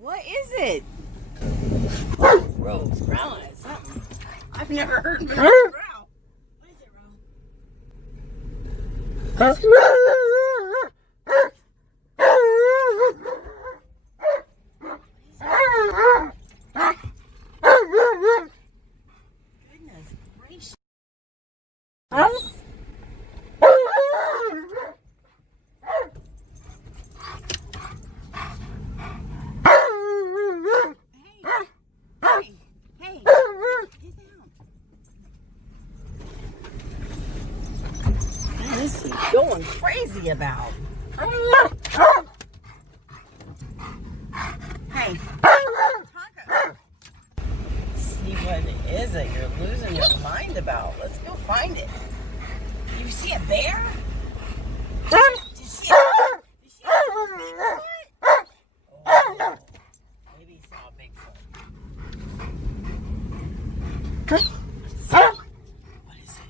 What is it? Rose growling at something. I've never heard Rose growl. What is it, Rose? Goodness gracious. Hey, get down. What is he going crazy about? Hey, Tonka. See what is it you're losing your mind about? Let's go find it. Did you see a bear? Did you see a Bigfoot? Oh, maybe he saw a Bigfoot. What is it?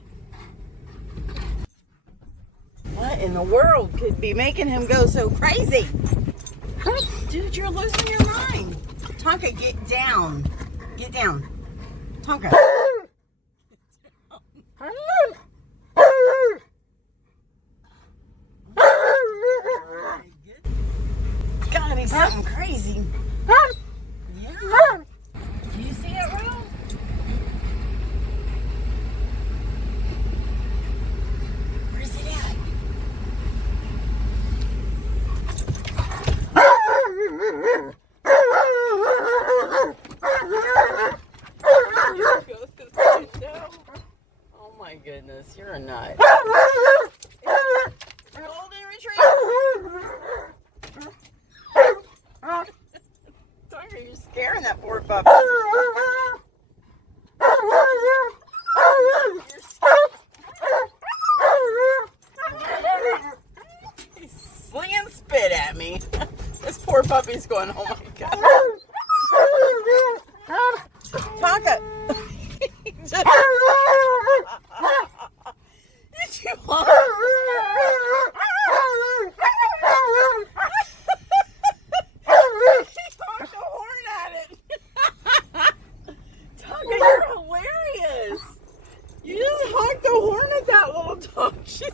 What in the world could be making him go so crazy? Dude, you're losing your mind. Tonka, get down. Get down. Tonka. It's gotta be something crazy. Yeah. Do you see it, Ro? Where's it at? Oh my goodness, you're a nut. Golden retriever. Tonka, you're scaring that poor puppy. He's slinging spit at me. This poor puppy's going, oh my god. Tonka. Did you want? He honked the horn at it. Tonka, you're hilarious. You just honked the horn at that little dog. She's